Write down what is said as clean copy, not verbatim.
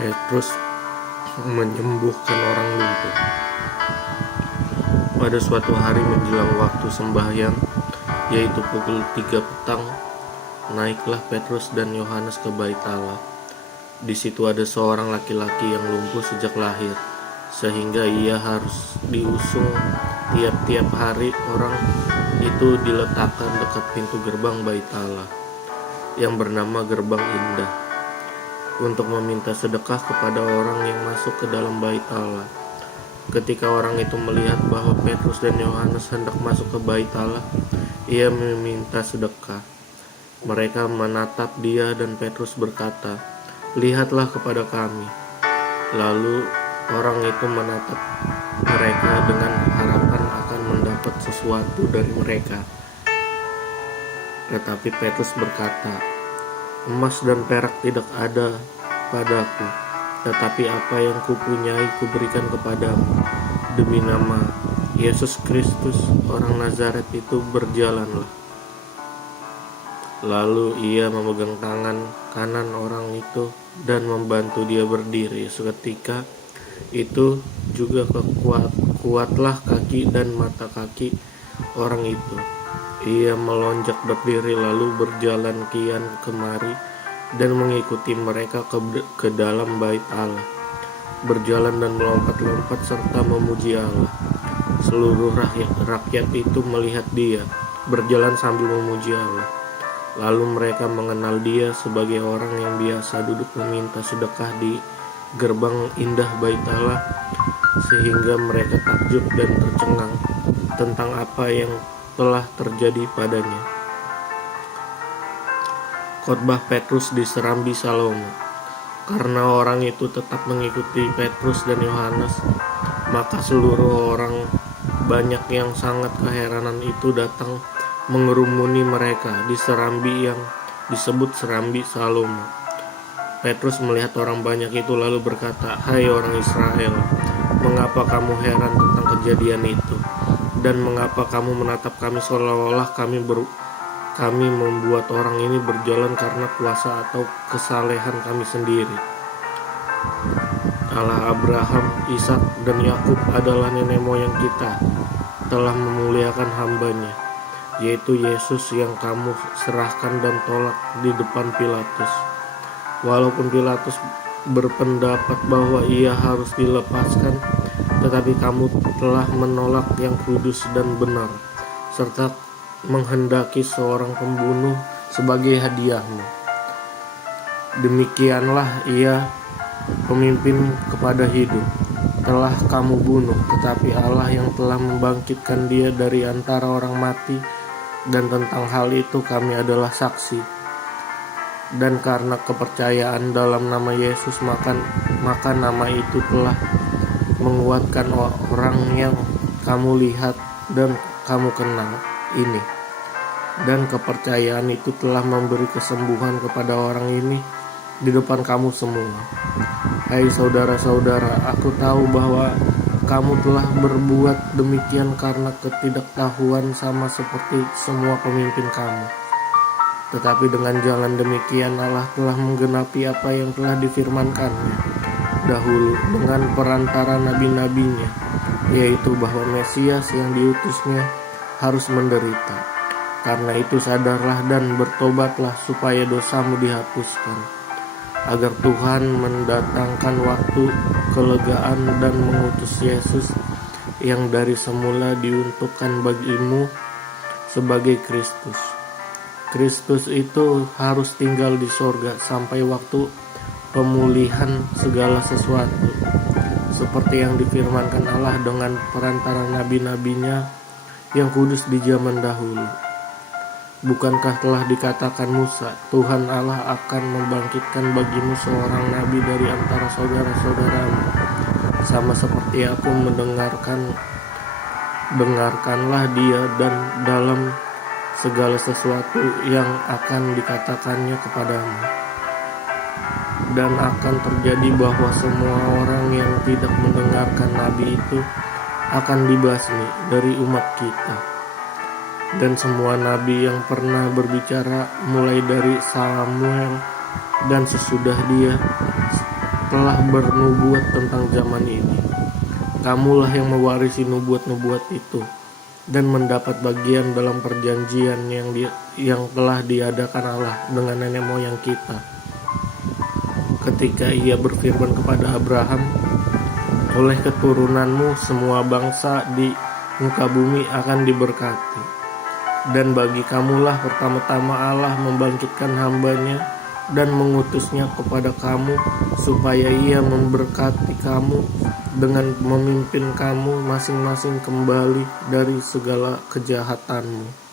Petrus menyembuhkan orang lumpuh. Pada suatu hari menjelang waktu sembahyang, yaitu pukul 3 petang, naiklah Petrus dan Yohanes ke bait Allah. Di situ ada seorang laki-laki yang lumpuh sejak lahir, sehingga ia harus diusung tiap-tiap hari. Orang itu diletakkan dekat pintu gerbang bait Allah, yang bernama Gerbang Indah, untuk meminta sedekah kepada orang yang masuk ke dalam bait Allah. Ketika orang itu melihat bahwa Petrus dan Yohanes hendak masuk ke bait Allah, ia meminta sedekah. Mereka menatap dia dan Petrus berkata, "Lihatlah kepada kami." Lalu orang itu menatap mereka dengan harapan akan mendapat sesuatu dari mereka. Tetapi Petrus berkata, "Emas dan perak tidak ada padaku, tetapi apa yang kupunyai kuberikan kepadamu. Demi nama Yesus Kristus orang Nazaret itu berjalanlah." Lalu ia memegang tangan kanan orang itu dan membantu dia berdiri. Seketika itu juga kuatlah kaki dan mata kaki orang itu. Ia melonjak berdiri lalu berjalan kian kemari dan mengikuti mereka ke dalam bait Allah, berjalan dan melompat-lompat serta memuji Allah. Seluruh rakyat itu melihat dia berjalan sambil memuji Allah. Lalu mereka mengenal dia sebagai orang yang biasa duduk meminta sedekah di gerbang indah bait Allah, sehingga mereka takjub dan tercengang tentang apa yang telah terjadi padanya. Khotbah Petrus di Serambi Salomo. Karena orang itu tetap mengikuti Petrus dan Yohanes, maka seluruh orang banyak yang sangat keheranan itu datang mengerumuni mereka di serambi yang disebut Serambi Salomo. Petrus melihat orang banyak itu lalu berkata, "Hai orang Israel, mengapa kamu heran tentang kejadian itu? Dan mengapa kamu menatap kami seolah-olah kami membuat orang ini berjalan karena kuasa atau kesalehan kami sendiri? Allah Abraham, Ishak, dan Yakub adalah nenek moyang kita, telah memuliakan hambanya, yaitu Yesus yang kamu serahkan dan tolak di depan Pilatus. Walaupun Pilatus berpendapat bahwa ia harus dilepaskan, tetapi kamu telah menolak yang kudus dan benar, serta menghendaki seorang pembunuh sebagai hadiahmu. Demikianlah ia, pemimpin kepada hidup, telah kamu bunuh, tetapi Allah yang telah membangkitkan dia dari antara orang mati, dan tentang hal itu kami adalah saksi. Dan karena kepercayaan dalam nama Yesus, maka nama itu telah menguatkan orang yang kamu lihat dan kamu kenal ini. Dan kepercayaan itu telah memberi kesembuhan kepada orang ini di depan kamu semua. Hai saudara-saudara, aku tahu bahwa kamu telah berbuat demikian karena ketidaktahuan sama seperti semua pemimpin kamu. Tetapi dengan jalan demikian Allah telah menggenapi apa yang telah difirmankannya dahulu dengan perantara nabi-nabinya, yaitu bahwa Mesias yang diutusnya harus menderita. Karena itu sadarlah dan bertobatlah supaya dosamu dihapuskan, agar Tuhan mendatangkan waktu kelegaan dan mengutus Yesus yang dari semula diuntukkan bagimu sebagai Kristus. Kristus itu harus tinggal di sorga sampai waktu pemulihan segala sesuatu, seperti yang difirmankan Allah dengan perantara nabi-nabinya yang kudus di zaman dahulu. Bukankah telah dikatakan Musa, Tuhan Allah akan membangkitkan bagimu seorang nabi dari antara saudara-saudaramu, sama seperti aku dengarkanlah dia dan dalam segala sesuatu yang akan dikatakannya kepadamu. Dan akan terjadi bahwa semua orang yang tidak mendengarkan nabi itu akan dibasmi dari umat kita. Dan semua nabi yang pernah berbicara mulai dari Samuel dan sesudah dia telah bernubuat tentang zaman ini. Kamulah yang mewarisi nubuat-nubuat itu dan mendapat bagian dalam perjanjian yang telah diadakan Allah dengan nenek moyang kita. Ketika Ia berfirman kepada Abraham, oleh keturunanmu semua bangsa di muka bumi akan diberkati. Dan bagi kamulah pertama-tama Allah membangkitkan hambanya dan mengutusnya kepada kamu supaya Ia memberkati kamu dengan memimpin kamu masing-masing kembali dari segala kejahatanmu.